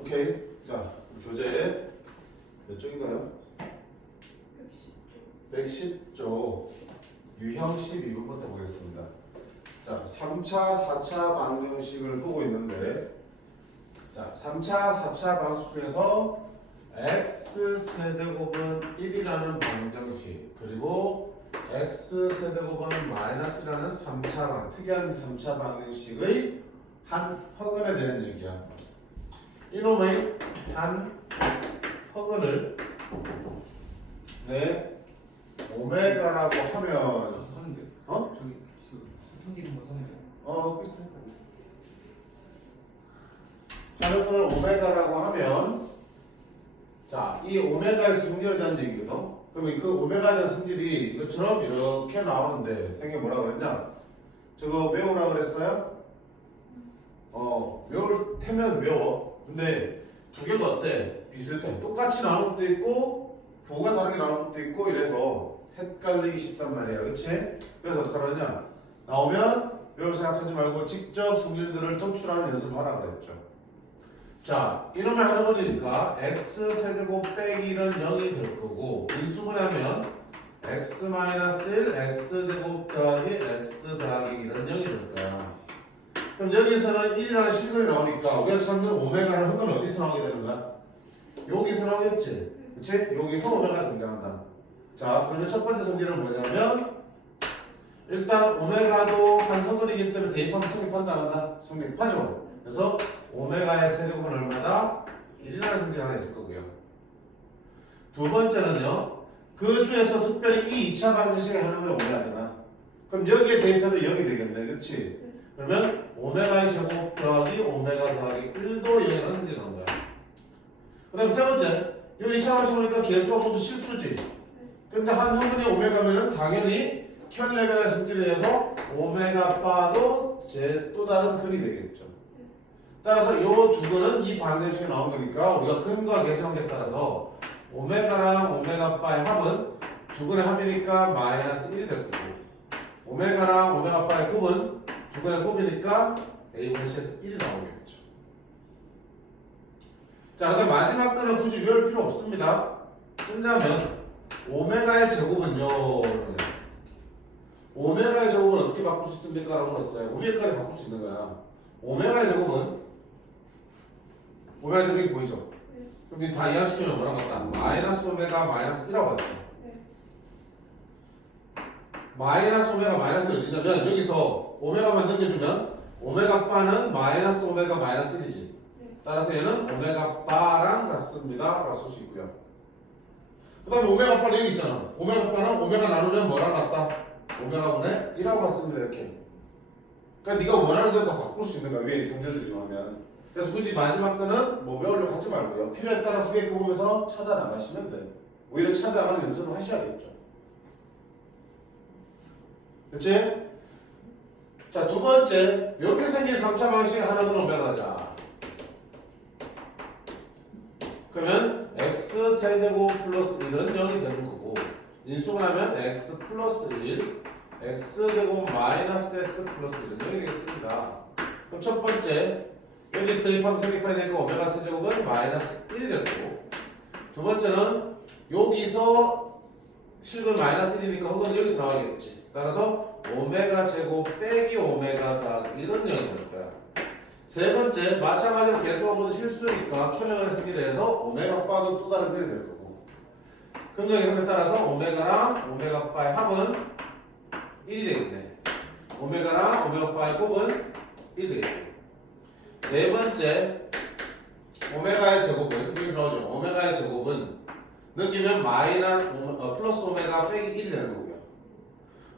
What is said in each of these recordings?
오케이. 자, 교재 몇 쪽인가요? 110쪽 유형 12번부터 보겠습니다. 자, 3차, 4차 방정식을 보고 있는데 자, 3차, 4차 방식 중에서 x세제곱은 1이라는 방정식 그리고 x세제곱은 마이너스라는 3차 특이한 3차 방정식의 한 허근에 대한 얘기야. 이놈의 한 허근을 오메가라고 하면 사는데? 어? 저기 스턴 이름 거 사는데? 글쎄. 하늘을 오메가라고 하면 자, 이 오메가의 성질에 대한 얘기거든. 그러면 그 오메가에 대한 성질이 이것처럼 이렇게 나오는데 선생님이 뭐라 그랬냐? 저거 외우라 그랬어요? 외울 테면 외워. 근데 두 개가 어때? 비슷해. 똑같이 나오는 것도 있고 부호가 다르게 나오는 것도 있고 이래서 헷갈리기 쉽단 말이야. 그치? 그래서 어떻게 하느냐? 나오면 외울 생각하지 말고 직접 성질들을 도출하는 연습을 하라 그랬죠. 자, 이놈의 하나번이니까 x세제곱 빼기 1은 0이 될 거고 인수분해하면 x-1 x제곱 더하기 x 더하기 1은 0이 될 거야. 그럼 여기서는 1이라는 실근이 나오니까 우리가 찾는 오메가는 흙은 어디서 나오게 되는 거야? 여기서 나오겠지? 그치? 여기서 오메가 등장한다. 자, 그러면 첫 번째 성질은 뭐냐면 일단 오메가도 한 흙은이기 때문에 대입하면 성립한다 안 한다? 성립하죠. 그래서 오메가의 세제곱은 얼마다? 1이라는 성질 하나 있을 거고요. 두 번째는요. 그 중에서 특별히 이 2차 방정식의 하나는 오메가잖아. 그럼 여기에 대입해도 0이 되겠네. 그렇지? 그러면 오메가의 제곱 더하기 오메가 더하기 1도 0이라는 성질이 나온 거야. 그 다음에 세 번째. 이 2차 방정식 보니까 개수가 모두 실수지. 근데 한 형분이 오메가면은 당연히 켤레벨의 성질에 의해서 오메가 바도 또 다른 근이 되겠죠. 따라서 이 두 근은 이 방정식에 나온 거니까 우리가 근과 계수관계에 따라서 오메가랑 오메가 바의 합은 두 근의 합이니까 마이너스 1이 될 거고 오메가랑 오메가 바의 곱은 두 근의 곱이니까 A분시에서 1이 나오겠죠. 자, 그다음 마지막 근은 굳이 외울 필요 없습니다. 끝나면 오메가의 제곱은요. 오메가의 제곱은 어떻게 바꿀 수 있습니까? 라고 물었어요. 오메가까지 바꿀 수 있는 거야. 오메가의 제곱은 오메가 제곱이 보이죠? 그럼 다 이항시키면 뭐라고 할까? 마이너스 오메가 마이너스 1라고 하죠. 마이너스 오메가 마이너스 1이냐면 여기서 오메가만 넘겨주면 오메가 바는 마이너스 오메가 마이너스 1이지. 따라서 얘는 오메가 바랑 같습니다. 라고 쓸 수 있고요. 그 다음에 오메가 바는 여기 있잖아. 오메가 바는 오메가 나누면 뭐랑 같다? 오메가 분의 1하고 같습니다. 이렇게. 그러니까 네가 원하는 대로 다 바꿀 수 있는 거야. 위에 정렬들 이용하면. 그래서 굳이 마지막 거는 뭐 외우려고 하지 말고요. 필요에 따라서 위에 거 보면서 찾아 나가시면 돼요. 오히려 찾아가는 연습을 하셔야겠죠. 그치? 자, 두 번째. 이렇게 생긴 3차 방식 하나는 오메가자. 그러면 x 세제곱 플러스 1은 0이 되는 거고 인수분 하면 x 플러스 1 x제곱 마이너스 x 플러스 1은 0이 되겠습니다. 그럼 첫 번째 여기 대입하면 성립해야 되니까 오메가 세제곱은 마이너스 1이 될 거고 두 번째는 여기서 실근 마이너스 1이니까 흙은 여기서 나와야겠지. 따라서 오메가 제곱 빼기 오메가 더하기 1은 0이 될 거야. 세 번째, 마찬가지로 개수가 모두 실수니까 켤레벨의 성질에 해서 오메가 바도 또 다른 글이 될 거고 긍정의 성에 따라서 오메가랑 오메가 바의 합은 1이 되겠네. 오메가랑 오메가 바의 곱은 1이 되겠고 네 번째, 오메가의 제곱은 여기서 나오죠. 오메가의 제곱은 넘기면 플러스 오메가 빼기 1이 되는 거고요.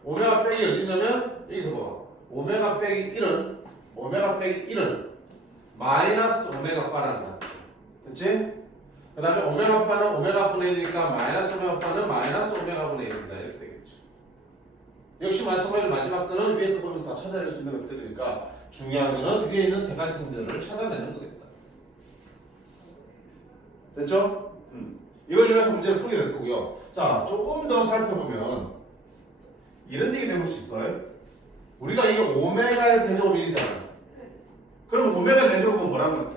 오메가 빼기 어디냐면 여기서 봐. 오메가 빼기 1은 마이너스 오메가 바라는 거야. 그치? 그 다음에 오메가 바는 오메가 분의 1이니까 마이너스 오메가 바는 마이너스 오메가 분의 1이다. 이렇게 되겠죠. 역시 마찬가지로 마지막 거는 위에 거 보면서 다 찾아낼 수 있는 것들이니까 중요한 거는 위에 있는 세 가지 성질을 찾아내는 거겠다. 됐죠? 이걸 위해서 문제를 풀게 될 거고요. 자, 조금 더 살펴보면 이런 얘기 해볼 수 있어요. 우리가 이게 오메가의 세제곱 1이잖아. 그럼 오메가 4제곱은 뭐랑 같아?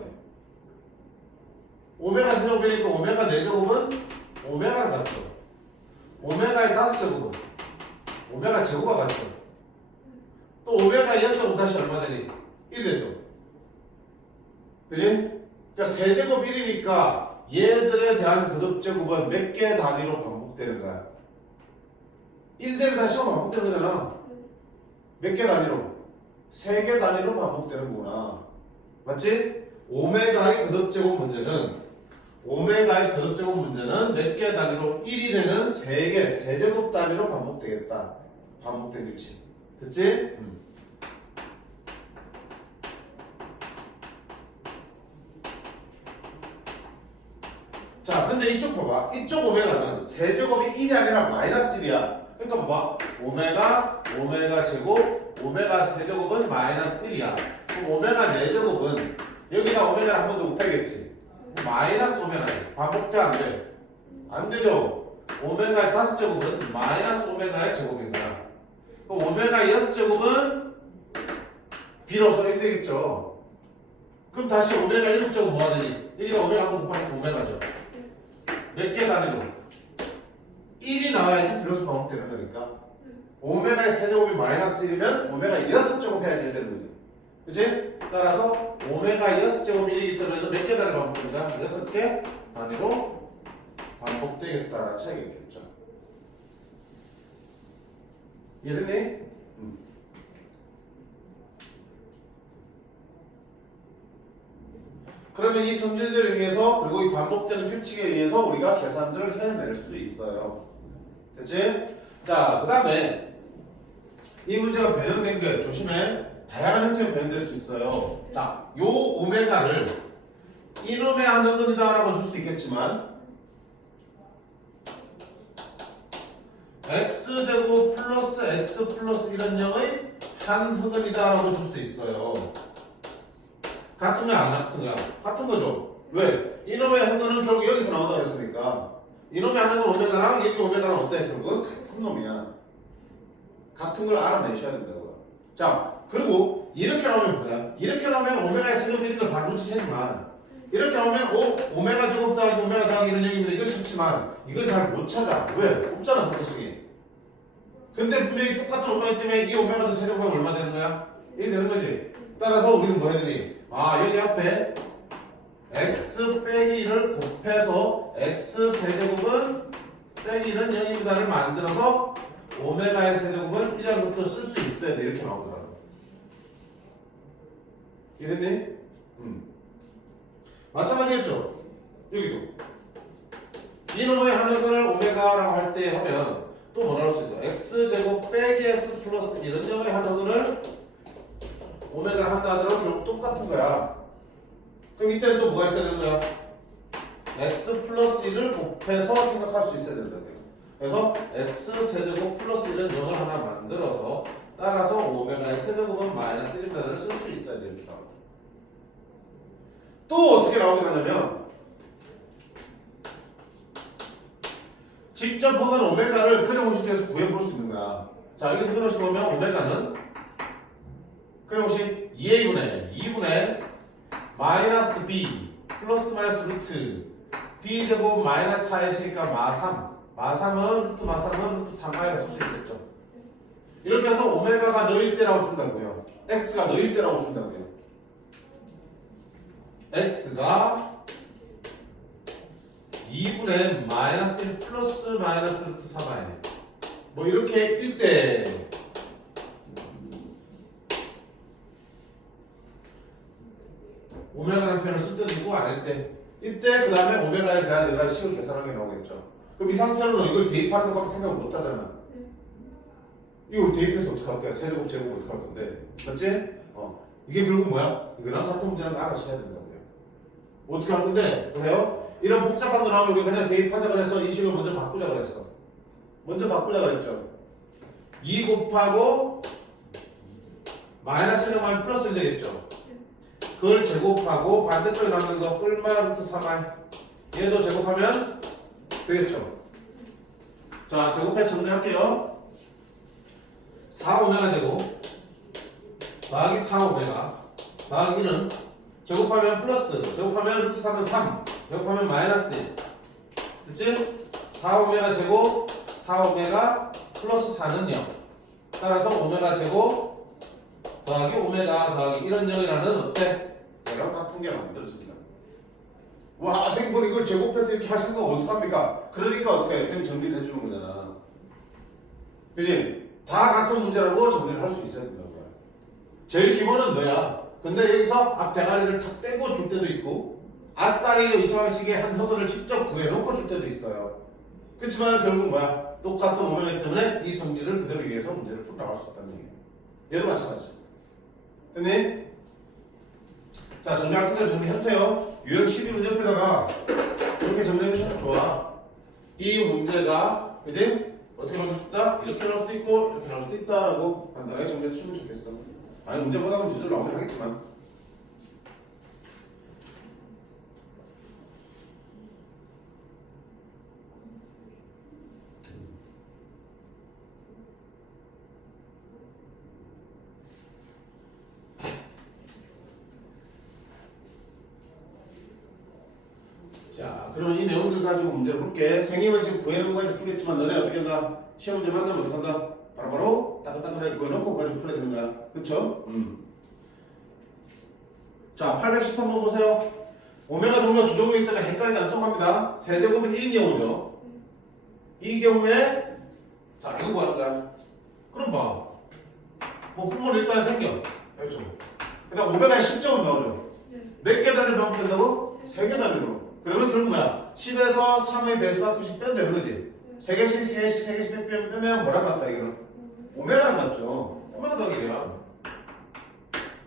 오메가 세제곱이니까 오메가 4제곱은 오메가를 갖죠. 오메가의 5제곱은 오메가 제곱과 같죠. 또 오메가 6제곱 다시 얼마 되니? 1 되죠. 그지? 그러니까 세제곱 1이니까 얘들에 대한 거듭제곱은 몇 개 단위로 반복되는 거야? 1 되면 다시 반복되는 거잖아. 몇 개 단위로? 3개 단위로 반복되는 거구나. 맞지? 오메가의 거듭제곱 문제는 몇 개 단위로 1이 되는 3개, 세제곱 단위로 반복되겠다. 반복된 규칙. 됐지? 자, 근데 이쪽 봐봐. 이쪽 오메가는 세제곱이 1이 아니라 마이너스 1이야. 그러니까 봐봐. 오메가 제곱, 오메가 세제곱은 마이너스 1이야. 그럼 오메가 4제곱은 여기다 오메가를 한 번 더 곱해야겠지. 마이너스 오메가지. 반복돼 안 돼? 안 되죠. 오메가의 5제곱은 마이너스 오메가의 제곱인 거야. 그럼 오메가 6제곱은 비로소 이렇게 되겠죠. 그럼 다시 오메가 7제곱 뭐가 되니? 여기다 오메가 한번 곱하니까 오메가죠. 몇 개 단위로? 1이 나와야지 비로소 반복되는 거니까. 오메가의 세제곱이 마이너스 1이면 오메가 6제곱 해야 되는 거지. 그치? 따라서 오메가 6제곱 1이기 때문에 몇 개 단위 반복된다? 6개 단위로 반복되겠다라는 차이겠죠. 이해됐니? 그러면 이 성질들에 의해서 그리고 이 반복되는 규칙에 의해서 우리가 계산들을 해낼 수 있어요. 됐지? 자, 그 다음에 이 문제가 변형된 게 조심해. 다양한 형태로 변형될 수 있어요. 자, 요 오메가를 이놈의 한 흑은이다라고 줄 수도 있겠지만 x제곱 플러스 x 플러스 1은 0의 한 흑은이다라고 줄 수도 있어요. 같은 거야 안 같은 거야? 같은 거죠. 왜? 이놈의 흑은은 결국 여기서 나온다고 했으니까 이놈의 한 흑은 오메가랑 여기 오메가랑 어때? 결국은 같은 놈이야. 같은 걸 알아내셔야 된다고요. 자, 그리고 이렇게 나오면 뭐야? 이렇게 나오면 오메가의 세제곱 1을 바로 놓치지만 이렇게 나오면 오메가 제곱 더하기 오메가 더하기 이런 얘기입니다. 이건 찾지만 이걸 잘 못 찾아. 왜? 없잖아 선택식이. 근데 분명히 똑같은 오메가 때문에 이 오메가도 세제곱하면 얼마 되는 거야? 1이 되는 거지. 따라서 우리는 뭐 해야 되니? 아, 여기 앞에 x 빼기 1을 곱해서 x 세제곱은 빼기 1은 0입니다를 만들어서 오메가의 세제곱은 1이라는 것도 쓸 수 있어야 돼. 이렇게 나오더라고. 이해됐니? 마찬가지겠죠? 여기도 이놈의 하늘을 오메가라고 할 때 하면 또 뭐라 할 수 있어? x제곱 빼기 x 플러스 1은 0의 하늘을 오메가를 한다 하더라도 결국 똑같은 거야. 그럼 이때는 또 뭐가 있어야 되는 거야? x 플러스 1을 곱해서 생각할 수 있어야 된다고요. 그래서 x 세제곱 플러스 1은 0을 하나 만들어서 따라서 오메가의 세제곱은 마이너스 1입니다를 쓸 수 있어야 돼. 이렇게 나오고. 또 어떻게 나오게 되냐면 직접 혹은 오메가를 그래공식 에서 구해볼 수 있는 거야. 자, 여기서 그래공식 보면 오메가는 그래공식 2분의 마이너스 b 플러스 마이너스 루트 b 제곱 마이너스 4이니까 마3은 루트 마3은 루트 3마이너스 쓸 수 있겠죠. 이렇게 해서 오메가가 너일 때라고 준다고요. x가 너일 때라고 준다고요. x가 2분의 마이너스 1 플러스 마이너스 루트 3i 뭐 이렇게 일 때 오메가라는 표현을 쓸 때도 있고 아닐 때 이때 그 다음에 오메가에 대한 여러 가지 식을 계산하는 게 나오겠죠. 그럼 이 상태로는 이걸 대입하는 것밖에 생각을 못 하잖아. 이거 대입해서 어떻게 할 거야? 세제곱 제곱 어떻게 할 건데 맞지? 이게 결국 뭐야? 이거랑 같은 문제라는 걸 알아셔야 된다고요. 어떻게 할 건데? 그래요? 이런 복잡한 거 나오면 우리가 그냥 대입하자 그랬어. 이 식을 먼저 바꾸자 그랬어. 먼저 바꾸자 그랬죠. 2 곱하고 마이너스 1은 플러스 1 되겠죠. 그걸 제곱하고 반대쪽에 남는 거 뿔마 루트 3i 얘도 제곱하면 되겠죠. 자, 제곱해 정리할게요. 4오메가 되고 더하기 4오메가 더하기 1은 제곱하면 플러스 제곱하면 루트 3은 3 옆하면 마이너스 1. 됐지? 4오메가 제곱 4오메가 플러스 4는 0. 따라서 오메가 제곱 더하기 오메가 더하기 이런 0이라는 어때? 얘랑 같은 게 만들어진다. 와, 선생님 이걸 제곱해서 이렇게 할 생각 어떡합니까? 그러니까 어떻게 해? 선생님 정리를 해주는 거잖아. 그치? 다 같은 문제라고 정리를 할 수 있어야 된다고요. 제일 기본은 너야. 근데 여기서 앞 대가리를 탁 떼고 줄 때도 있고 아싸리 2차 방식의 한 흑을 직접 구해놓고 줄 때도 있어요. 그렇지만 결국 뭐야? 똑같은 오메가 때문에 이 성질을 그대로 이해해서 문제를 풀어 나갈 수 있다는 얘기예요. 얘도 마찬가지. 됐니? 자, 정리할 건데 정리해주세요. 유형 12문 옆에다가 이렇게 정리해주셔도 좋아. 이 문제가 그지? 어떻게 나올 수 있다? 이렇게 나올 수도 있고 이렇게 나올 수도 있다라고 간단하게 정리해주시면 좋겠어. 아니 문제보다 는 제대로 나오긴 하겠지만. 자, 그럼 이 내용들 가지고 문제를 볼게. 선생님은 지금 구해놓은 거까지 풀겠지만 너네 어떻게 한다? 시험 문제 만나면 어떻게 한다? 바로바로 따끈따끈하게 구해놓고 가지고 풀어야 되는 거야. 그쵸? 자, 813번 보세요. 오메가 종류가 두 종류이기 때문에 헷갈리지 않도록 합니다. 세제곱은 1인 경우죠. 이 경우에 자, 이거 뭐 하는 거야? 그럼 봐. 뭐 풀면 일단 생겨. 알죠? 그 다음 오메가 10점은 나오죠. 몇 개 단위로 반복된다고? 3개 단위로. 그러면 결국 뭐야? 10에서 3의 배수만큼씩 빼도 되는 거지. 3개씩, 3개씩, 3개씩 빼면 뭐랑 같다, 이거는? 오메가랑 같죠. 오메가 더하기 1이야.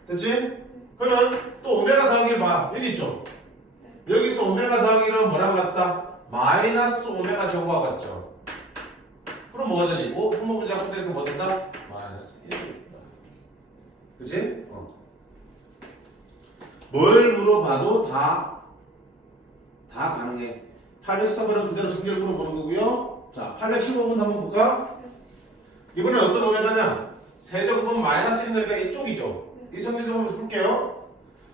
됐지? 그러면 또 오메가 더하기 1 봐. 여기 있죠? 여기서 오메가 더하기 1은 뭐랑 같다? 마이너스 오메가 제곱과 같죠? 그럼 뭐가 되니? 분모분 작품 되니까 뭐 된다? 마이너스 1이 된다. 그치? 뭘 물어봐도 다 가능해. 813번은 그대로 승계를 물어보는 거고요. 자, 815번 한번 볼까? 이번엔 어떤 오메가냐? 세제곱은 마이너스 1이니까 이쪽이죠. 이 성질도 한번 풀게요.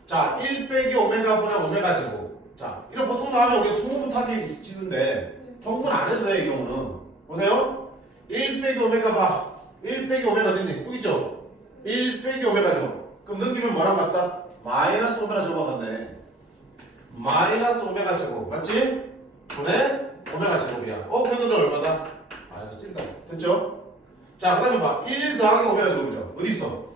자, 1 빼기 오메가 분의 오메가 제곱. 자, 이런 보통 나오면 우리가 통분 탑이 치는데 통분 안 해도 돼, 이 경우는. 보세요. 1 빼기 오메가 봐. 1 빼기 오메가 어딨니? 여기 있죠? 1 빼기 오메가 제곱. 그럼 넘기면 뭐랑 같다? 마이너스 오메가 제곱과 같네. 마이너스 오메가 제곱 맞지? 분의 오메가 제곱이야. 그러면 얼마다? 마이너스 1다. 됐죠? 자, 그 다음에 봐. 1 더하기 오메가 제곱이죠. 어디 있어?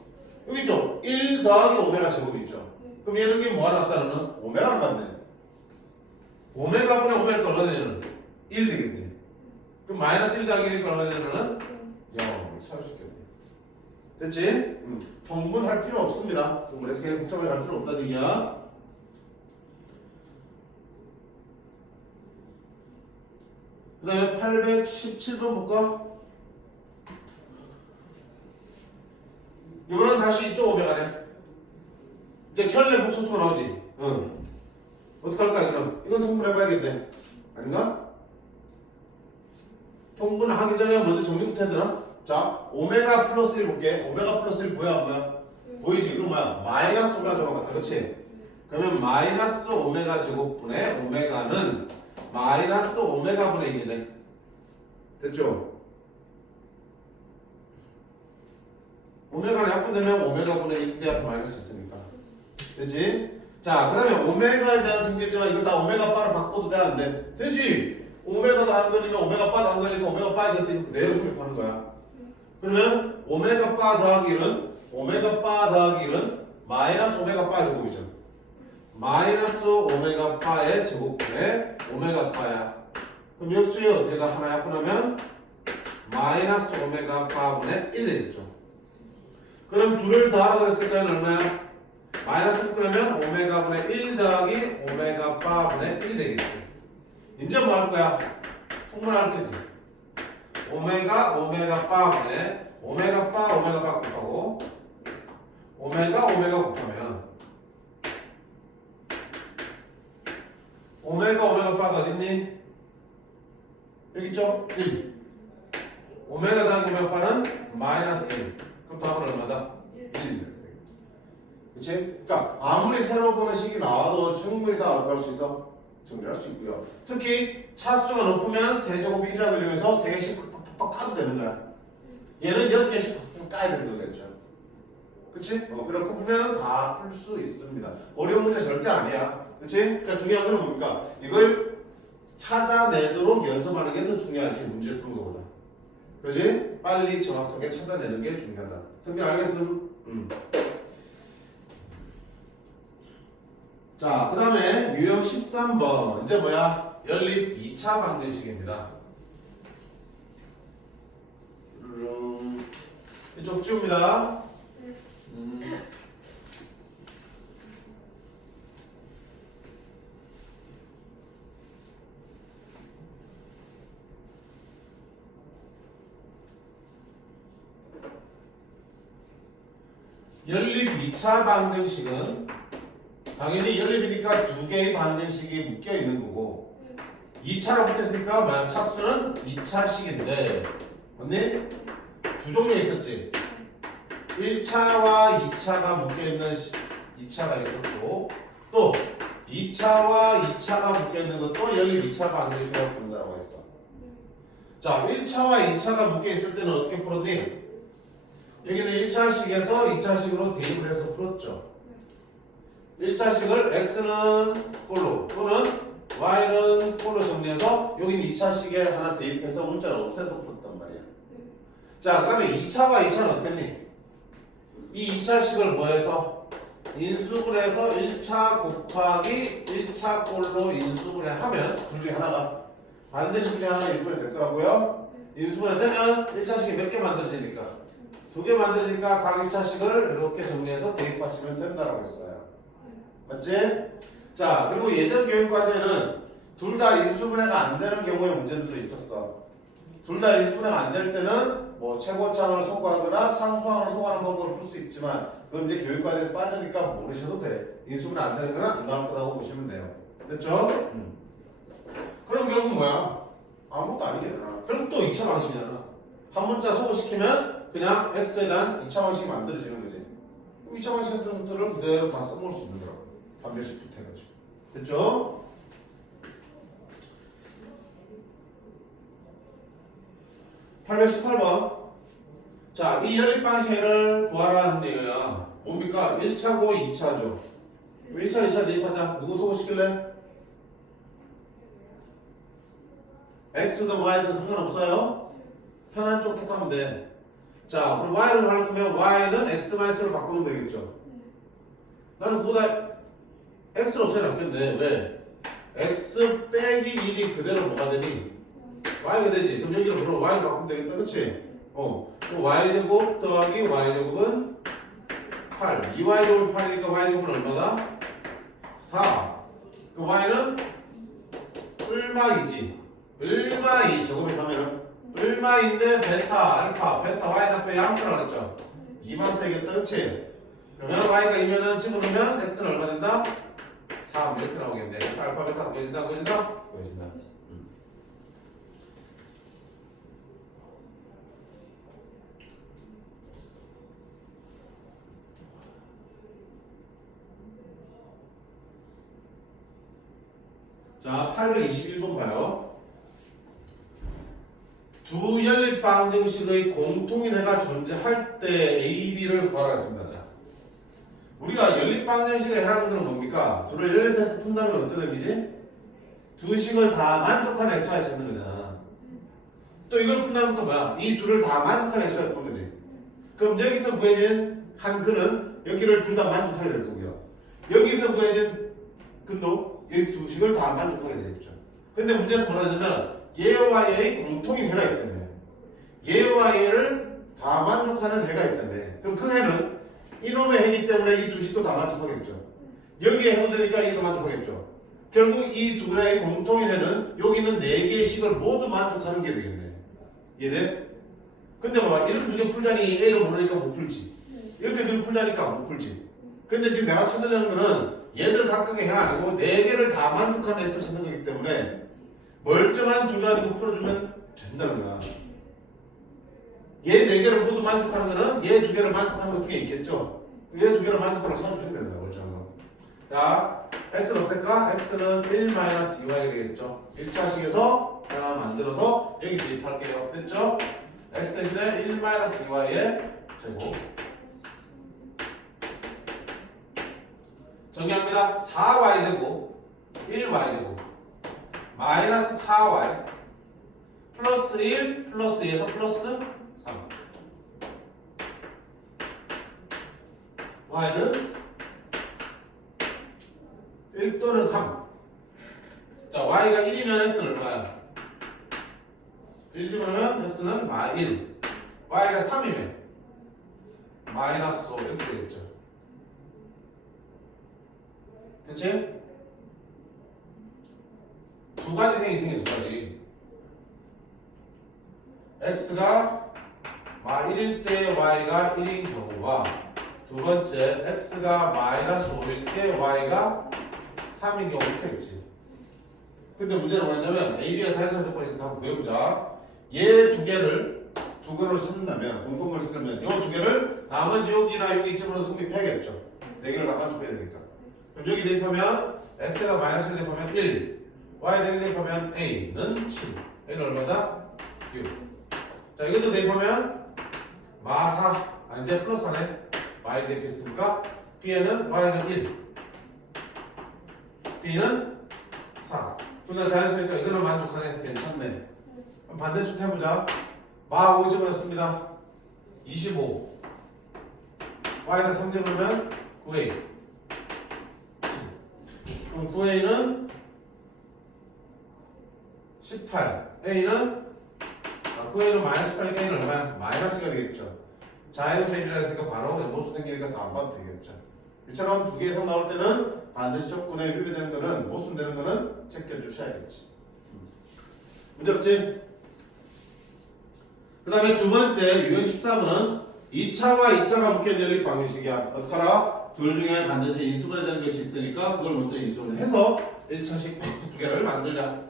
여기 있죠? 1 더하기 오메가 제곱이 있죠. 그럼 얘는 게 뭐 하나 같다는? 오메가랑 같네. 오메가 분의 오메가가 얼마 되냐는? 1 되겠네. 그럼 마이너스 1 더하기 1이니까 얼마 되냐는? 0. 찾을 수 있겠네. 됐지? 통분할 필요 없습니다. 통분해서 그냥 복잡하게 할 필요 없다는 얘기야. 그 다음에 817번 볼까? 이번엔 다시 이쪽 오메가네. 이제 켤레 복소수 나오지? 어떻게 할까, 이건 통분해봐야겠네. 아닌가? 통분하기 전에 먼저 정리부터 해야 되나? 자, 오메가 플러스 1 볼게. 오메가 플러스 1 뭐야? 보이지? 그럼 뭐야? 마이너스 오메가 제곱 같다. 그치? 그러면 마이너스 오메가 제곱분의 오메가는 마이너스 오메가 분의 1이네. 됐죠? 오메가를 약분되면 오메가 분의 1 대 앞에 마이너스 있으니까. 됐지? 자, 그 다음에 오메가에 대한 성질이지만 이거 다 오메가 바로 바꿔도 돼, 안 돼? 되지? 오메가도 한 거니까 오메가 바도 한 거니까 오메가 바에 대해서 이거 그대로 성립하는 거야. 그러면 오메가 바 더하기 1은 마이너스 오메가 바 제곱이죠. 마이너스 오메가 바의 제곱분의 오메가 바야. 그럼 역수에 어떻게 다 하나 약분하면 마이너스 오메가 바분의 1 되겠죠. 그럼 둘을 더하라 그랬을 때는 얼마야? 마이너스 끊으면 오메가 분의 1 더하기 오메가 바분의 1이 되겠지. 이제 뭐 할 거야? 통분할 거지. 오메가 바분의 오메가 바 곱하고 오메가 곱하면 오메가 바가 어딨니? 여기 있죠? 1. 오메가 더하기 오메가 바는 마이너스 1. 그럼 답은 얼마다? 1. 그치? 그러니까 아무리 새로 보는 식이 나와도 충분히 다 어떻게 할 수 있어? 정리할 수 있고요. 특히 차수가 높으면 세제곱이 1이라고 이용해서 3개씩 팍팍팍 까도 되는 거야. 얘는 6개씩 팍팍 까야 되는 거겠죠. 그치? 그렇고 풀면은 다 풀 수 있습니다. 어려운 문제 절대 아니야. 그치? 그러니까 중요한 건 뭡니까? 이걸 찾아내도록 연습하는 게 더 중요하지, 문제를 푸는 것보다. 그지? 빨리 정확하게 찾아내는 게 중요하다. 선배 알겠음? 자, 그 다음에 유형 13번. 이제 뭐야? 연립 2차 방정식입니다. 이쪽 지웁니다. 연립 2차 방정식은 당연히 연립이니까 두 개의 방정식이 묶여 있는 거고 2차로 붙었으니까 뭐야? 차수는 2차식인데 맞니? 두 종류 있었지? 1차와 2차가 묶여있는 2차가 있었고 또 2차와 2차가 묶여있는 것도 연립 2차 방정식이라고 부른다고 했어. 자, 1차와 2차가 묶여있을 때는 어떻게 풀었니? 여기는 1차식에서 2차식으로 대입을 해서 풀었죠. 1차식을 x는 꼴로 또는 y는 꼴로 정리해서 여기는 2차식에 하나 대입해서 문자를 없애서 풀었단 말이야. 자, 그 다음에 2차와 2차는 어땠니? 이 2차식을 뭐해서? 인수분해해서 1차 곱하기 1차 꼴로 인수분해 하면 둘 중에 하나가 반드시 둘 중에 하나가 인수분해 될 거라고요. 인수분해 되면 1차식이 몇 개 만들어지니까? 2개 만들어지니까 각 1차식을 이렇게 정리해서 대입하시면 된다고 했어요. 맞지? 자, 그리고 예전 교육과제는 둘 다 인수분해가 안 되는 경우에 문제들도 있었어. 둘 다 인수분해가 안 될 때는 뭐 최고차항을 소구하거나 상수항을 소구하는 방법을 풀 수 있지만 그건 이제 교육과제에서 빠지니까 모르셔도 돼. 인수분해 안 되는 거는 안 나올 거라고 보시면 돼요. 됐죠? 그럼 결국 뭐야? 아무것도 아니겠구나. 그럼 또 2차 방식이잖아. 한 문자 소구시키면 그냥 x에 대한 2차 방식이 만들어지는 거지. 그럼 2차 방식 같은 것들을 그대로 다 써볼 수 있는 거라고. 반대식부터 해가지고. 됐죠? (818번) 자, 이 연립 방식을 구하라는 내용이야. 뭡니까? 1차고 2차죠. 1차, 2차 대입하자. 누구 소개시킬래? X든 Y든 상관없어요. 편한 쪽 택하면 돼. 자, 그럼 Y를 할 거면 Y는 X-로 바꾸면 되겠죠. 나는 그거다 X를 없애놨겠네. 왜? X 빼기 1이 그대로 뭐가 되니? Y가 되지. 그럼 여기를 물어 Y로 바꾸면 되겠다. 그치? 그럼 Y제곱 더하기 Y제곱은 8. 2Y제곱은 8이니까 Y제곱은 얼마다? 4. 그럼 Y는 얼마 2지. 얼마 2 제곱해서면은 얼마 2인데 베타, 알파, 베타, Y 좌표 양수라고 그랬죠. 2만 써야겠다. 그치? 그러면 Y가 2면은 집어넣으면 X는 얼마 된다? 3 이렇게 나오겠네. 그래서 알파, 베타 보여진다? 보여진다? 보여진다. 자, 821번 봐요. 두 연립 방정식의 공통인 해가 존재할 때 A, B를 구하라 했습니다. 자, 우리가 연립 방정식의 해라는 건 뭡니까? 둘을 연립해서 푼다는 건 어떤 의미지? 두 식을 다 만족한 xy 찾는 거잖아. 또 이걸 푼다는 것도 뭐야? 이 둘을 다 만족한 xy 푸는 거지. 그럼 여기서 구해진 한 근은 여기를 둘 다 만족하게 될 거고요. 여기서 구해진 근도 이 두 식을 다 만족하게 되겠죠. 근데 문제에서 뭐라 하냐면 얘와 얘의 공통인 해가 있다며. 얘와 얘를 다 만족하는 해가 있다며. 그럼 그 해는 이놈의 해이기 때문에 이 두 식도 다 만족하겠죠. 여기에 해도 되니까 이도 만족하겠죠. 결국 이 두 개의 공통인 해는 여기 있는 네 개의 식을 모두 만족하는 게 되겠네. 이해돼? 근데 봐봐, 이렇게 두 개 풀자니 A를 모르니까 못 풀지. 이렇게 두 개 풀자니까 못 풀지. 근데 지금 내가 찾으려는 거는 얘들 각각의 해 아니고 네 개를 다 만족하는 해서 찾는 거기 때문에 멀쩡한 두 가지로 풀어주면 된다는 거야. 얘 네 개를 모두 만족하는 거는 얘 두 개를 만족하는 것 중에 있겠죠. 얘 두 개를 만족하는 걸 찾아주시면 된다. 멀쩡한 거. 자, x는 없앨까? x는 1-2y가 되겠죠. 1차식에서 하나 만들어서 여기 대입할게요. 됐죠? x 대신에 1-2y의 제곱. 정리합니다. 4y제곱 1y제곱 마이너스 4y 플러스 1 플러스 2에서 플러스 3 y는 1 또는 3. 자, y가 1이면 x는 얼마야? 1 집어넣으면 x는 -1. y가 3이면 마이너스 5 이렇게 되겠죠. 됐지? 두 가지 생긴 두 가지. x가 1일 때 y가 1인 경우와 두 번째 x가 -5일 때 y가 3인 경우 이렇게 되겠지. 근데 문제는 뭐냐면 a, b가 자연수의 조건이 있으니까 한번 구해보자. 얘 두 개를 두 개로 삼는다면 공통을 찾으면 요 두 개를 나머지 여기나 여기 집어넣어 성립해야겠죠. 네 개를 다 맞춰야 되니까. 그럼 여기 대입하면 x가 -1 대입하면 1 y 대입하면 a는 7 a는 얼마다? 6. 자, 이것도 대입하면 -4 아닌데 플러스 4네. y 대입했으니까 b에는 y는 1 b는 4. 둘 다 자연수니까 이거는 만족하네. 괜찮네. 그럼 반대쪽 해보자. -5 집어넣습니다. 25 y는 3 집으면 9a. 그럼 9a는 18 a는 9a는 -18이니까 a는 얼마야? 마이너스가 되겠죠. 자연수의 일이라 했으니까 바로 모수 생기니까 다 안 봐도 되겠죠. 이처럼 두 개 이상 나올 때는 반드시 조건에 위배되는 거는 모순되는 거는 체크해주셔야겠지. 문제 없지? 그 다음에 두 번째 유형 13은 2차와 2차가 묶여진 연립 방정식이야. 어떡하라? 둘 중에 반드시 인수분해 되는 것이 있으니까 그걸 먼저 인수분해 해서 1차식 두 개를 만들자.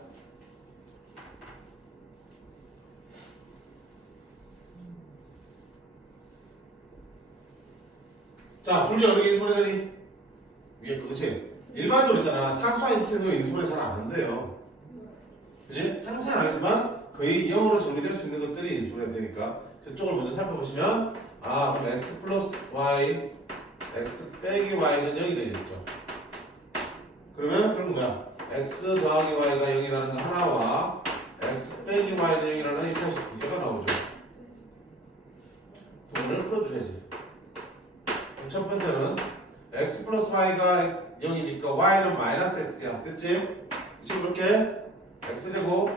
자, 둘 중에 어느 게 인수분해 되니? 위에 그렇지. 일반적으로 있잖아. 상수항이 붙어있는 인수분해 잘 안 한대요. 그치? 항상 아니지만 거의 0으로 정리될 수 있는 것들이 인수분해 되니까 저쪽을 먼저 살펴보시면 그럼 x 플러스 y x 빼기 y는 0이 되겠죠. 그러면 그런 거야. x 더하기 y가 0이라는 거 하나와 x 빼기 y는 0이라는 1차식 두 개가 나오죠. 돈을 풀어줘야지. 그럼 첫 번째는 x 플러스 y가 0이니까 y는 마이너스 x야. 됐지? 지금 이렇게 x제곱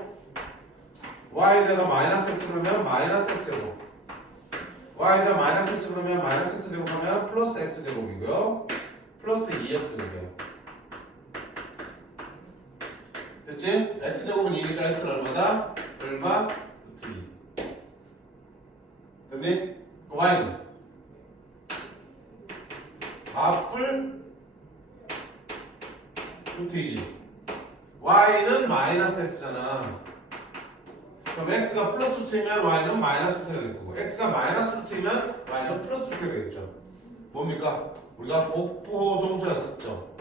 y에다가 마이너스 x 그러면 마이너스 x제곱 y에다 마이너스 x 그러면 마이너스 x제곱 하면 플러스 x제곱이고요. 플러스 2x제곱이에요. 됐지? x제곱은 2니까 x는 얼마다? 얼마? 루트 2. 됐니? y는 합불 루트 2지. y는 마이너스 x잖아. 그럼 x가 플러스 루트이면 y는 마이너스 루트가 될 거고 x가 마이너스 루트이면 y는 플러스 루트가 되겠죠. 뭡니까? 우리가 복부호 동수였었죠.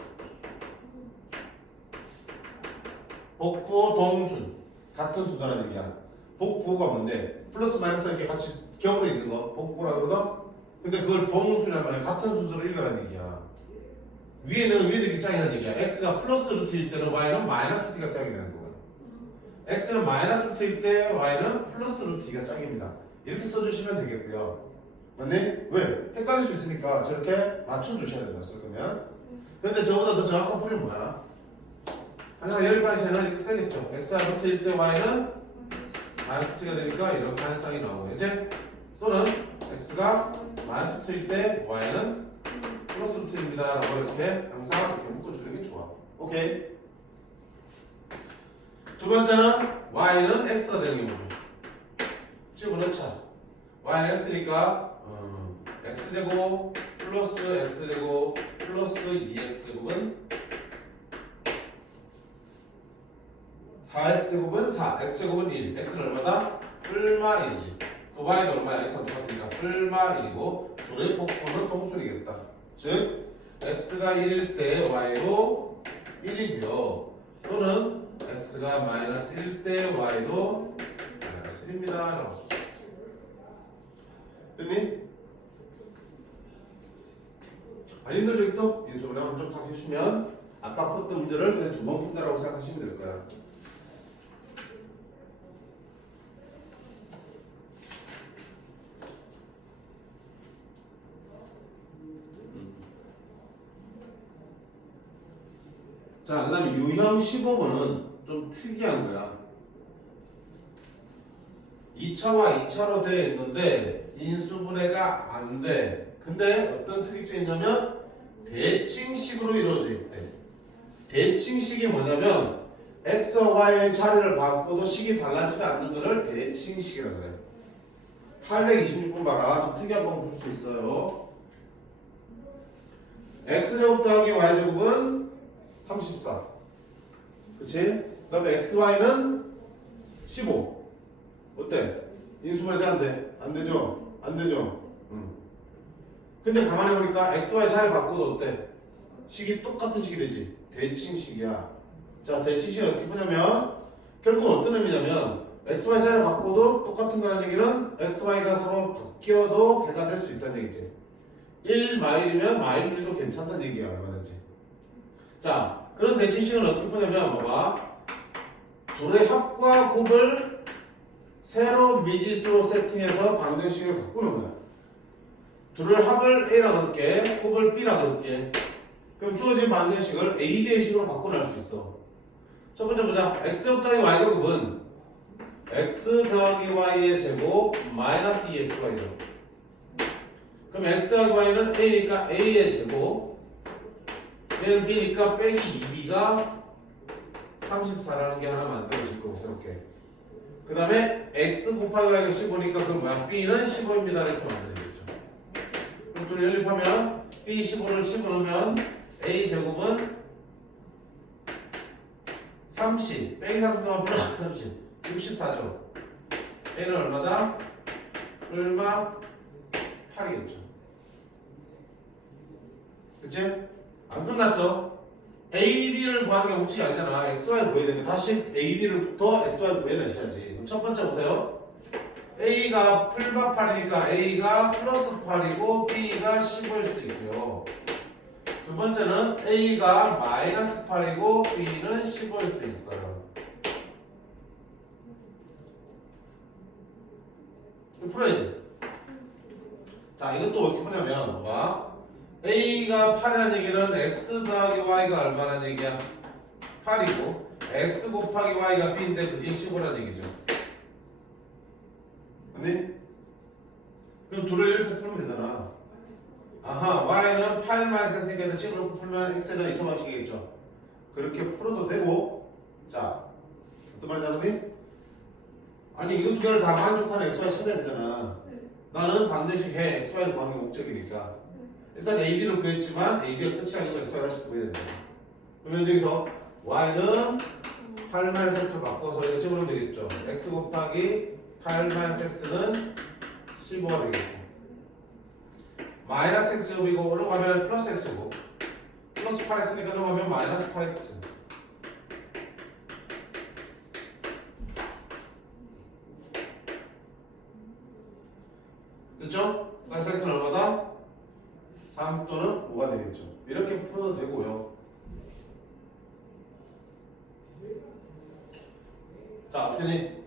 복부호 동순 같은 수잖아 얘기야. 복부호가 뭔데? 플러스 마이너스 이렇게 같이 겹으로 있는 거 복부호라 그러나? 근데 그걸 동수란 말이야. 같은 수를 읽으라는 얘기야. 위에는 이렇게 짱이라는 얘기야. x가 플러스 루트일 때는 y는 마이너스 루트가 짱이 되는 거야. x는 마이너스 루트일 때 y는 플러스 루트 2가 짝입니다. 이렇게 써주시면 되겠고요. 맞네? 왜? 헷갈릴 수 있으니까 저렇게 맞춰주셔야 된다. 쓸 거면. 근데 저보다 더 정확한 풀이는 뭐야? 항상 열반시에는 이렇게 쓰겠죠. x가 루트일 때 y는 마이너스 루트가 되니까 이렇게 한 쌍이 나오고 이제 또는 x가 마이너스 루트일 때 y는 플러스 루트입니다. 라고 이렇게 항상 이렇게 묶어주는 게 좋아. 오케이. 두 번째는 y는 x가 되는 게 뭐죠? 집어넣자. y는 x니까 x제곱 플러스 x제곱 플러스 2x제곱은 4x제곱은 4, x제곱은 1, x는 얼마다? 뿔마 1이지. 그 y는 얼마야? x가 똑같으니까 뿔마 1이고 둘의 복분은 동순이겠다. 즉 x가 1일 때 y도 1이고요. 또는 x가 마이너스 1일 때 y도 마이너스 1입니다. 라고 쓸 수 있죠. 됐니? 안 힘들죠? 이게 또 인수분해 한점 딱 해주면 아까 풀었던 문제를 그냥 두 번 푼다라고 생각하시면 될 거야. 자, 그 다음에 유형 15번은 좀 특이한 거야. 2차와 2차로 되어 있는데 인수분해가 안 돼. 근데 어떤 특이점이 있냐면 대칭식으로 이루어져 있대. 대칭식이 뭐냐면 x와 y의 자리를 바꿔도 식이 달라지지 않는 것을 대칭식이라고 그래. 826번 봐라. 좀 특이한 번 볼 수 있어요. x제곱 더하기 y제곱은 34. 그치? 그 다음에 xy는 15. 어때? 인수분해 돼? 안 돼? 안 되죠? 안 되죠? 근데 가만히 보니까 xy 자리 바꿔도 어때? 식이 똑같은 식이 되지. 대칭식이야. 자, 대칭식이 어떻게 푸냐면 결국은 어떤 의미냐면 xy 자리 바꿔도 똑같은 거라는 얘기는 xy가 서로 바뀌어도 해가 될 수 있다는 얘기지. 1마일이면 마일 1도 괜찮다는 얘기야. 얼마든지. 자, 그런 대칭식은 어떻게 푸냐면 봐봐. 둘의 합과 곱을 세로 미지수로 세팅해서 방정식을 바꾸는 거야. 둘을 합을 A라 그럴게, 곱을 B라 그럴게. 그럼 주어진 방정식을 A, B의 식으로 바꿔낼 수 있어. 첫 번째 보자. x 더하기 y 곱은 x 더하기 y의 제곱 마이너스 2xy죠. 그럼 x 더하기 y는 A니까 A의 제곱, 얘는 B니까 빼기 2B가 34라는 게 하나 만들어질 거고 새롭게. 그 다음에 x 곱하기 y가 15니까 그럼 뭐야? B는 15입니다. 이렇게 만들어지겠죠. 그럼 둘 연립하면 B 15를 집어넣으면 A 제곱은 30 빼기 30 더하면 플러스 30 64죠. A는 얼마다? 얼마? 8이겠죠. 그치? 안 끝났죠? A, B를 구하는 게 목적이 아니잖아. XY 구해야 되니까 다시 A, B를부터 XY 구해내셔야지. 그럼 첫 번째 보세요. A가 풀마 8이니까 A가 플러스 8이고 B가 15일 수도 있고요. 두 번째는 A가 마이너스 8이고 B는 15일 수도 있어요. 풀어야지. 자, 이것도 어떻게 푸냐면 봐. A가 8이라는 얘기는 X 더하기 Y가 얼마라는 얘기야? 8이고 X 곱하기 Y가 B인데 그게 15라는 얘기죠. 아니? 그럼 둘을 연립해서 풀면 되잖아. 아하, Y는 8 마이너스 X니까 15로 풀면 X에 대한 2차 방식이겠죠. 그렇게 풀어도 되고. 자, 어떤 말인지 알았니? 아니 이거 두 개를 다 만족하는 XY 찾아야 되잖아. 나는 반드시 해. XY를 구하는 게 목적이니까. 일단 AB를 구했지만 AB가 끝이 아니고 XY 다시 구해야 된다. 그러면 여기서 Y는 8 마이너스 X를 바꿔서 이거 집어넣으면 되겠죠. X 곱하기 8 마이너스 X는 15가 되겠고. 마이너스 X제곱이고 올라가면 플러스 X제곱. 플러스 8X니까 올라가면 마이너스 8X. 됐죠? 마이너스 X는 얼마다? 3 또는 5가 되겠죠. 이렇게 풀어도 되고요. 자, 어떻게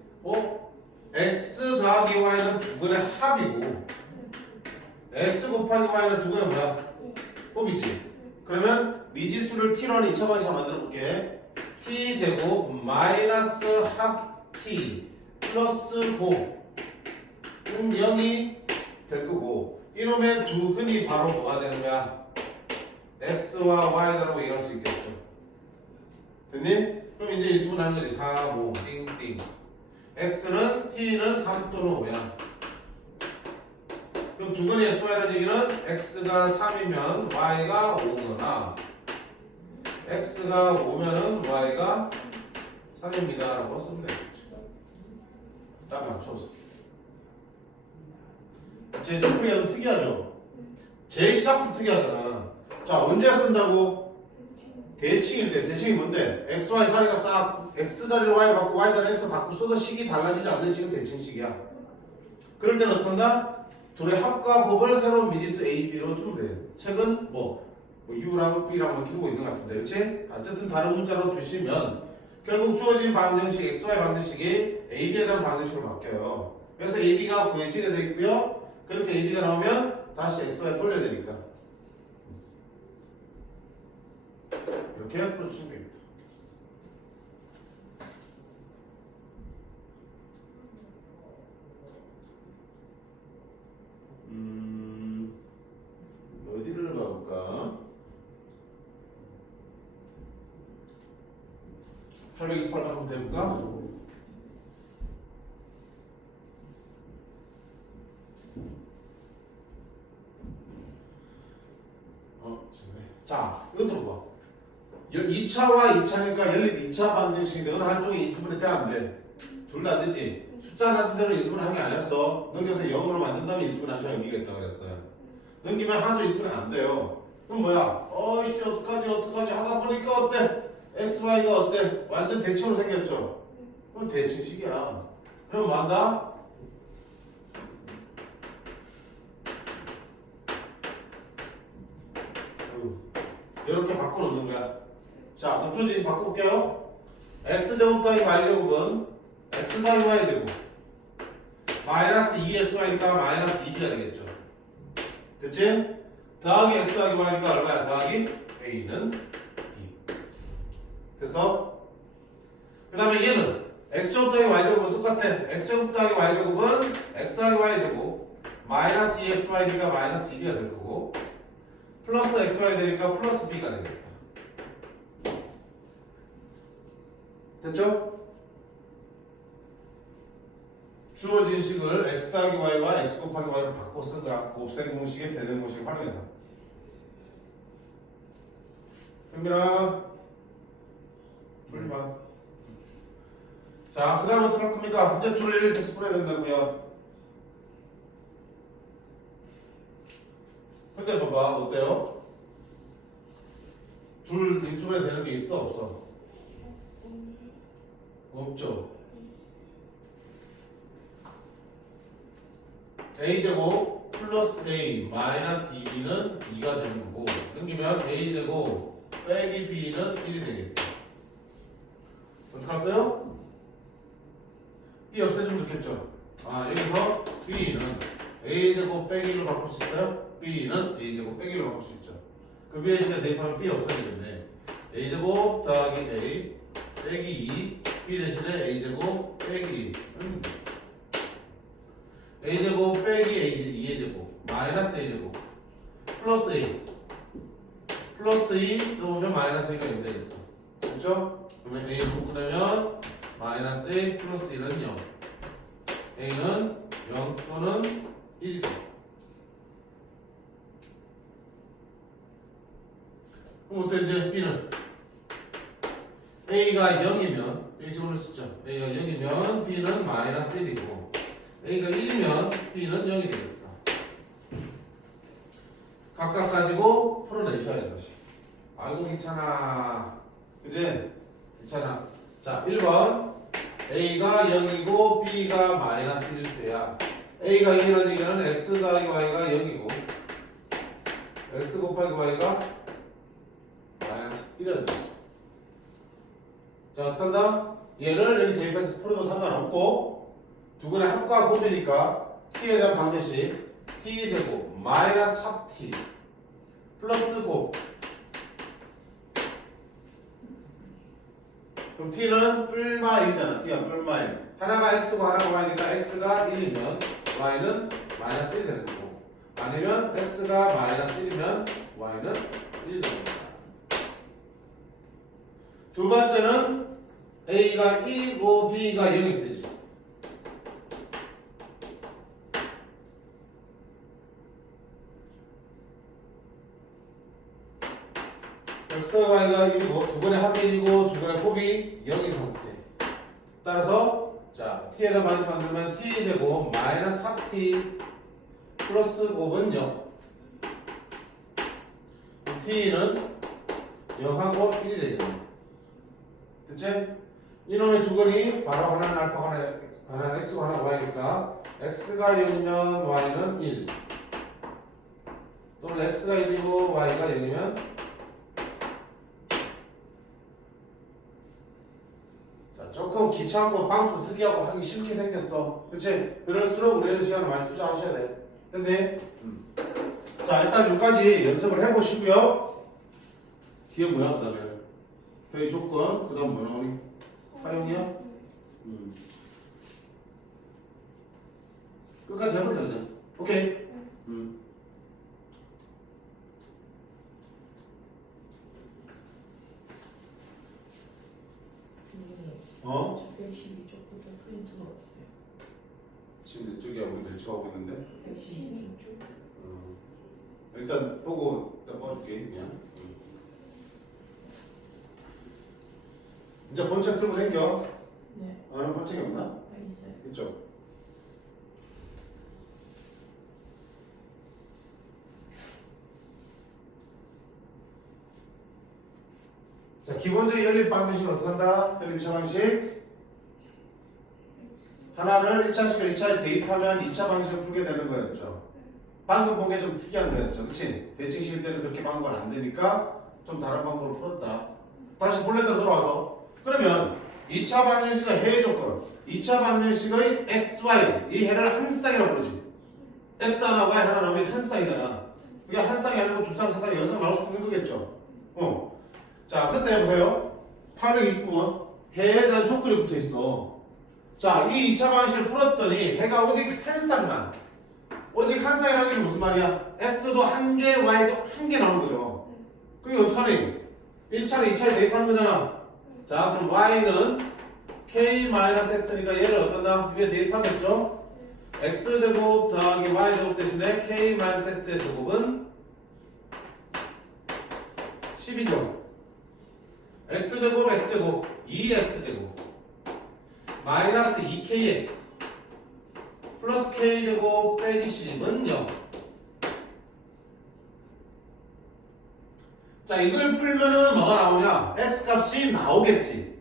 x 더하기 y는 두 근의 합이고 x 곱하기 y는 두 근의 뭐야? 곱이지. 그러면 미지수를 t로는 2차 방식으로 만들어 볼게. t 제곱 마이너스 합 t 플러스 곱은 0이 될 거고 이놈의 두 근이 바로 뭐가 되는 거야? x와 y라고 얘기할 수 있겠죠. 됐니? 그럼 이제 인수분해하는 거지. 4, 5, 띵띵. x는 t는 3 또는 5야. 그럼 두 근의 xy라는 얘기는 x가 3이면 y가 5거나 x가 5면은 y가 3입니다 라고 쓰면 되겠죠. 딱 맞춰서. 제 풀이가 좀 특이하죠? 제일 시작부터 특이하잖아. 자, 언제 쓴다고? 대칭일 때. 대칭이 뭔데? x, y 자리가 싹 x 자리로 y 받고 y 자리로 x 받고 써도 식이 달라지지 않는 식은 대칭식이야. 그럴 때는 어떻게 한다? 둘의 합과 곱을 새로운 미지수 a, b로 주면 돼. 책은 뭐 u랑 b랑 뭐 키우고 있는 것 같은데, 그렇지? 어쨌든 다른 문자로 두시면 결국 주어진 방정식 xy 방정식이 a, b에 대한 방정식으로 바뀌어요. 그래서 a, b가 구해지게 되어 있고요. 그렇게 a, b가 나오면 다시 xy 돌려야 되니까 이렇게 풀어주시면 됩니다. 어디를 봐볼까? 828번 한번 해볼까? 자, 이것도 봐. 2차와 2차니까 연립 2차 방정식인데 어느 한쪽이 인수분해 돼 안 돼? 둘 다 안 되지? 숫자 하나 대로 인수분해 하기 아니었어. 넘겨서 0으로 만든 다음에 인수분해 하셔야 의미가 있다고 그랬어요. 넘기면 한으로 인수분해 안 돼요. 그럼 뭐야? 어이씨 어떡하지 하다 보니까 어때? XY가 어때? 완전 대칭으로 생겼죠? 그럼 대칭식이야. 그럼 뭐 한다? 이렇게 바꿔놓는 거야. 자, 그럼 주어진 바꿔볼게요. x제곱 더하기 y제곱은 x 더하기 y제곱 마이너스 2xy니까 마이너스 2b가 되겠죠. 됐지? 더하기 x 더하기 y니까 얼마야? 더하기 a는 2. 됐어? 그 다음에 얘는 x제곱 더하기 y제곱은 똑같아. x제곱 더하기 y제곱은 x 더하기 y제곱 마이너스 2xy니까 마이너스 2b가 될 거고 플러스 xy 되니까 플러스 b가 되겠다. 됐죠? 주어진 식을 x 더하기 y와 x 곱하기 y로 바꿔 쓴 거야. 곱셈 공식의 배분 공식을 활용해서. 승민아 졸리 봐. 자, 그 다음 어떻게 할 겁니까? 이제 둘을 이렇게 풀어야 된다고요. 근데 봐봐, 어때요? 둘 인수분해 되는 게 있어, 없어? 없죠. a제곱 플러스 a 마이너스 2b는 2가 되는 거고 넘기면 a제곱 빼기 b는 1이 되겠죠. 어떻게 할까요? b 없애주면 좋겠죠. 아, 여기서 b는 a제곱 빼기 1로 바꿀 수 있어요? b는 a제곱 빼기 1로 바꿀 수 있죠. 그 위에 시간 대입하면 b 없어지는데 a제곱 더하기 a 빼기 2 b 대신에 a제곱 빼기 1 a제곱 빼기 a 2a제곱 마이너스 a제곱 플러스 a 플러스 2 넣으면 마이너스 1가 0 되겠죠. 그렇죠? 그러면 a를 묶으려면 마이너스 a 플러스 1은 0 a는 0 또는 1 그럼 어때 이제 b는 a가 0이면 여기 지문을 쓰죠. a가 0이면 b는 마이너스 1이고 a가 1이면 b는 0이 되겠다. 각각 가지고 풀어내셔야지 다시. 아이고 귀찮아. 그지? 귀찮아. 자, 1번 a가 0이고 b가 마이너스 1일 때야. a가 0이라는 얘기는 x 더하기 y가 0이고 x 곱하기 y가 마이너스 1이라는 거죠. 자, 어떻게 한다? 얘를 여기 대입해서 풀어도 상관없고 두 개의 합과 곱이니까 t에 대한 방정식 t제곱 마이너스 합 t 플러스 곱 그럼 t는 뿔마 1이잖아. t가 뿔마 1 하나가 x고 하나가 y니까 x가 1이면 y는 마이너스 1이 되는 거고 아니면 x가 마이너스 1이면 y는 1이 되는 거다. 두 번째는 a가 1이고 b가 0이 되지. x와 y가 1이고 두 번의 합이 1이고 두 번의 곱이 0인 상태. 따라서 자 t에다 마이너스 만들면 t제곱 마이너스 4t 플러스 곱은 0. t는 0하고 1이 되겠네. 됐지? 이놈의 두 건이 바로 하나는 알파, 하나는 x고 하나는 y니까 x가 0이면 y는 1 또는 x가 1이고 y가 0이면 자 조금 귀찮고 방법도 특이하고 하기 싫게 생겼어. 그치? 그럴수록 우리는 시간을 많이 투자하셔야 돼. 됐니? 자 일단 여기까지 연습을 해보시고요. 뒤에 뭐야 그 다음에 회의 조건 그 다음 뭐 나오니? 활용이야? 끝까지 해보자 그냥. 오케이. 어? 112쪽부터 프린트가 없어요. 지금 이쪽이야 우리 대처하고 있는데. 112쪽. 일단 보고 일단 봐줄게 그냥. 이제 본책 들고 생겨. 네. 아는 본책이 없나? 있어요. 있죠. 자 기본적인 연립 방정식은 어떻게 한다? 연립 2차 방식. 하나를 1차식을 2차에 대입하면 2차 방식을 풀게 되는 거였죠. 방금 본 게 좀 특이한 거였죠. 그치? 대칭식일 때는 그렇게 방법은 안 되니까 좀 다른 방법으로 풀었다. 다시 본래대로 돌아와서 그러면 2차 방정식의 해외 조건 2차 방정식의 xy 이 해를 한 쌍이라고 부르지. x 하나 y 하나 나오면 한 쌍이잖아. 그게 한 쌍이 아니고 두 쌍, 세 쌍, 여섯 쌍 나올 수 있는 거겠죠. 자 그때 보세요. 829번 해에 대한 조건이 붙어 있어. 자, 이 2차 방식을 풀었더니 해가 오직 한 쌍만. 오직 한 쌍이라는 게 무슨 말이야? x도 한 개, y도 한 개 나오는 거죠. 그럼 이거 어떡하니? 1차를 2차에 대입하는 거잖아. 자, 그럼 y는 k-x니까 얘를 어떤다? 위에 대입하겠죠? x제곱 더하기 y제곱 대신에 k-x의 제곱은 10이죠. x제곱 x제곱 2x제곱 마이너스 2kx 플러스 k제곱 빼기 10은 0. 자 이걸 풀면은 뭐가 나오냐? x값이 나오겠지.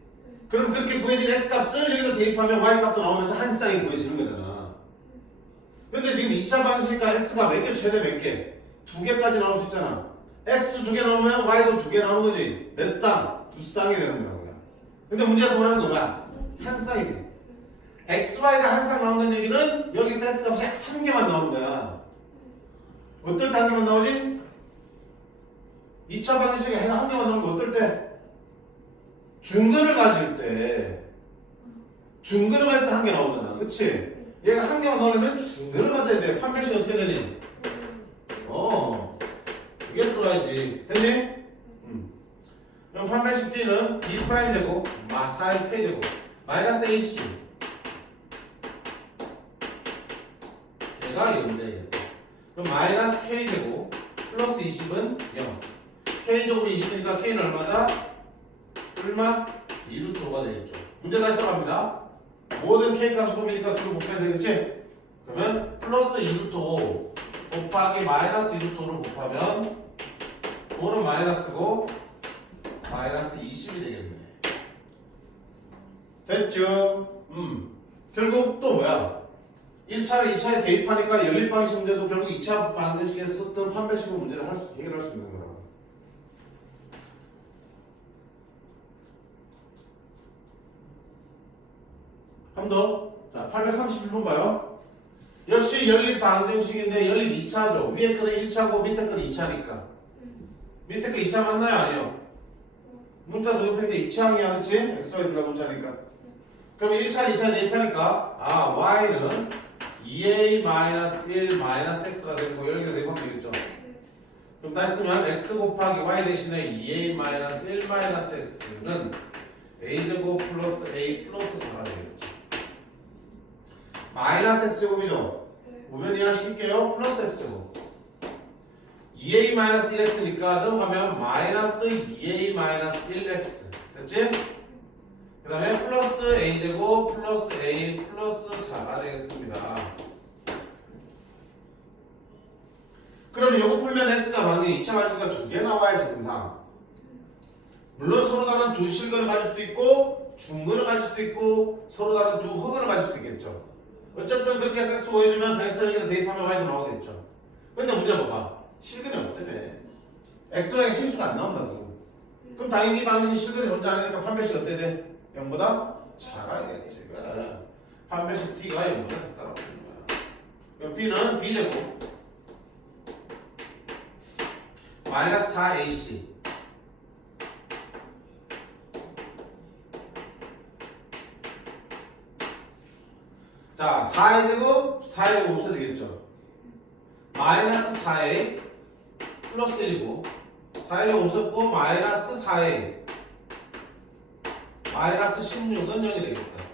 그럼 그렇게 구해진 x값을 여기다 대입하면 y값도 나오면서 한 쌍이 구해지는 거잖아. 근데 지금 2차 방식과 x가 몇 개 최대 몇 개? 두 개까지 나올 수 있잖아. x 두 개 나오면 y도 두 개 나오는 거지. 몇 쌍? 두 쌍이 되는 거야. 근데 문제에서 원하는 건 뭐야? 한 쌍이지. xy가 한 쌍 나온다는 얘기는 여기서 x값이 한 개만 나오는 거야. 어떨 때 한 개만 나오지? 2차 방식에 해가 한 개만 나오는 거 어떨 때? 중근을 가질 때. 중근을 가질 때 한 개 나오잖아. 그치? 얘가 한 개만 나오려면 중근을 가져야 돼. 판별식 어떻게 되니? 두 개 들어가야지. 됐니? 그럼 판별식 D는 2' 제곱 4K 제곱 마이너스 AC 얘가 0이 되겠다. 그럼 마이너스 K 제곱 플러스 20은 0. K 제곱이 20이니까 K는 얼마다? 얼마? 2루트가 되겠죠. 문제 다시 들어갑니다. 모든 K 값을 곱이니까 2로 곱해야 되겠지? 그러면 플러스 2루트 5 곱하기 마이너스 2루트 5를 곱하면 5는 마이너스고 마이너스 20이 되겠네. 됐죠? 결국 또 뭐야? 1차를 2차에 대입하니까 연립방식 문제도 결국 2차 방정식에 썼던 판별식으로 문제를 해결할 수 있는 거라고. 한 번 더. 자, 831번 봐요. 역시 연립방정식인데 연립 2차죠. 위에 거는 1차고 밑에 거는 2차니까. 밑에 거 2차 맞나요? 아니요? 문자 도입했는데 2차항이야, 그치? xy 들어가 문자니까. 그럼 1차, 2차 대입하니까 y는 2a-1-x가 되고 여기다 대입하면 되겠죠? 그럼 다시 쓰면 x 곱하기 y 대신에 2a-1-x는 a제곱 플러스 a 플러스 4가 되겠죠. 마이너스 x제곱이죠? 우변 이해하실게요. 플러스 x제곱 2a-1x니까 넘어가면 마이너스 2a-1x 됐지? 그 다음에 플러스 a제곱 플러스 a 플러스 4가 되겠습니다. 그러면 요거 풀면 x가 만약에 2차 관식가 2개 나와야지 항상. 물론 서로 다른 두 실근을 가질 수도 있고 중근을 가질 수도 있고 서로 다른 두 흑은을 가질 수도 있겠죠. 어쨌든 그렇게 해서 x 보여주면 그 x를 그냥 대입하면 y도 나오겠죠. 근데 문제 봐봐. 실근이 없다며. x랑 실수가 안 나온다고. 그럼 당연히 이 방식이 실근이 존재하니까 판별식 어때야 돼? 0보다 작아야겠지. 그래. 판별식 t가 0보다 작다라고 보는 거야. 그럼 t는 b제곱 마이너스 4ac 자 4의 제곱 4의 제곱 없어지겠죠. 마이너스 4a 플러스 1이고 4의 제곱 없었고 마이너스 4a 마이너스 16은 0이 되겠다.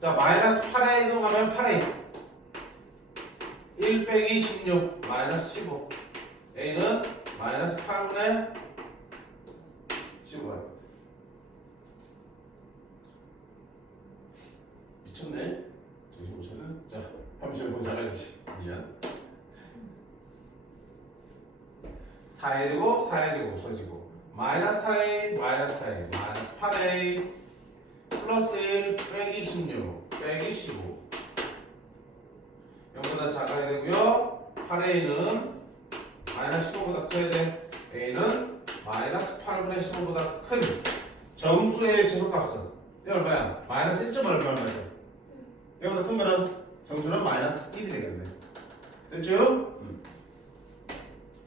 자 마이너스 8a 들어가면 8a 1 빼기 16 마이너스 15 a는 마이너스 8분의 15가 됩니다. 미쳤네. 정신 못 차려. 자, 함수를 분석해야지. 미안. 4의 제곱, 4의 제곱 없어지고 마이너스 4a, 마이너스 4a, 마이너스 8a 플러스 1 빼기 16 빼기 15 0보다 작아야 되고요. 8a는 마이너스 15보다 커야 돼. a는 마이너스 8분의 15보다 큰 정수의 최소값은 이게 얼마야? 마이너스 1점 얼마죠? 이거보다 큰 거는 정수는 마이너스 1이 되겠네. 됐죠?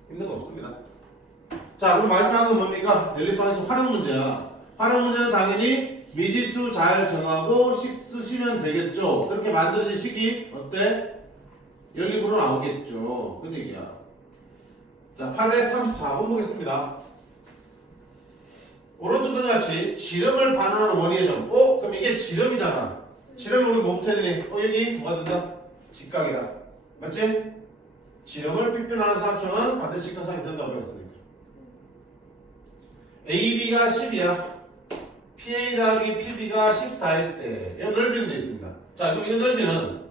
힘든 거 없습니다. 자, 그럼 마지막은 뭡니까? 연립 방식 활용 문제야. 활용 문제는 당연히 미지수 잘 정하고 식 쓰시면 되겠죠. 그렇게 만들어진 식이 어때? 연립으로 나오겠죠. 그런 얘기야. 자, 834번 보겠습니다. 오른쪽과 같이 지름을 반환하는 원위의 점. 그럼 이게 지름이잖아. 지름이 우리 뭐부터 해야 되니? 여기 뭐가 된다? 직각이다. 맞지? 지름을 빗변하는 사각형은 반드시 직각상이 된다고 배웠으니까. AB가 10이야. PA 더하기 PB가 14일 때. 이거 넓이는 돼 있습니다. 자, 그럼 이 넓이는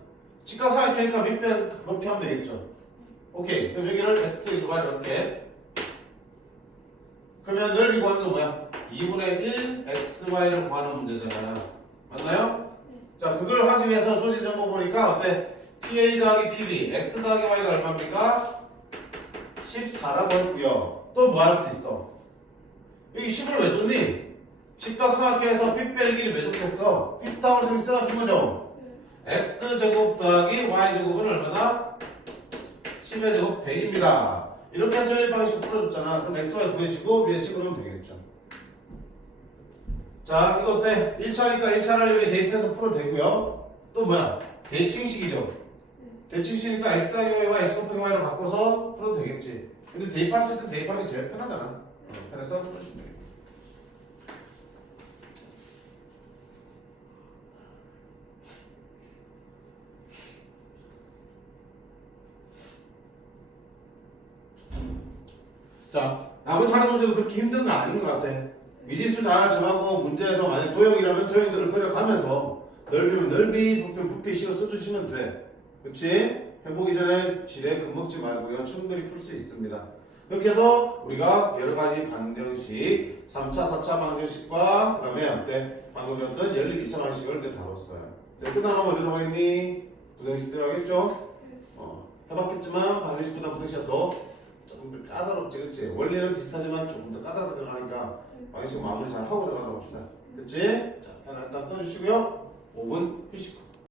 직각사각형이니까 밑변 높이 하면 되겠죠. 오케이. 그럼 여기를 x, y 이렇게. 그러면 넓이 구하는 건 뭐야? 2분의 1 xy를 구하는 문제잖아요. 맞나요? 자, 그걸 하기 위해서 조지 정보 보니까 어때? PA 더하기 PB, x 더하기 y가 얼마입니까? 14라고 했고요. 또 뭐 할 수 있어? 여기 10을 왜 줬니? 직각삼각형에서 피 빼기 길이 왜 줬겠어? 피 따로 저기 써준 거죠? x제곱 더하기 y제곱은 얼마다? 10의 제곱 100입니다. 이렇게 해서 연립 방식 풀어줬잖아. 그럼 xy 구해지고 위에 찍으면 되겠죠. 자, 이거 어때? 1차니까 1차를 여기 대입해서 풀어도 되고요. 또 뭐야? 대칭식이죠. 대칭식이니까 x 더하기 y와 x 곱하기 y로 바꿔서 풀어도 되겠지. 근데 대입할 수 있으면 대입하는 게 제일 편하잖아. 편해서 풀어주시면 되겠다. 자, 나머지 하는 문제도 그렇게 힘든 거 아닌 것 같아. 미지수 잘 정하고 문제에서 만약 도형이라면 도형들을 그려가면서 넓이면 넓이, 부피면 부피 식을 써주시면 돼. 그치? 해보기 전에 지레 겁먹지 말고요. 충분히 풀 수 있습니다. 그렇게 해서 우리가 여러 가지 방정식, 3차, 4차 방정식과 그 다음에 어때? 방금 배웠던 연립 2차 방식을 다뤘어요. 끝나면 어디로 가겠니? 부등식 들어가겠죠? 해봤겠지만 방정식보다 부등식이 더 조금 더 까다롭지, 그치? 원리는 비슷하지만 조금 더 까다롭게 들어가니까 방식 마무리 잘 하고 들어가다 봅시다. 그치? 자, 펜 일단 꺼주시고요. 5분 휴식.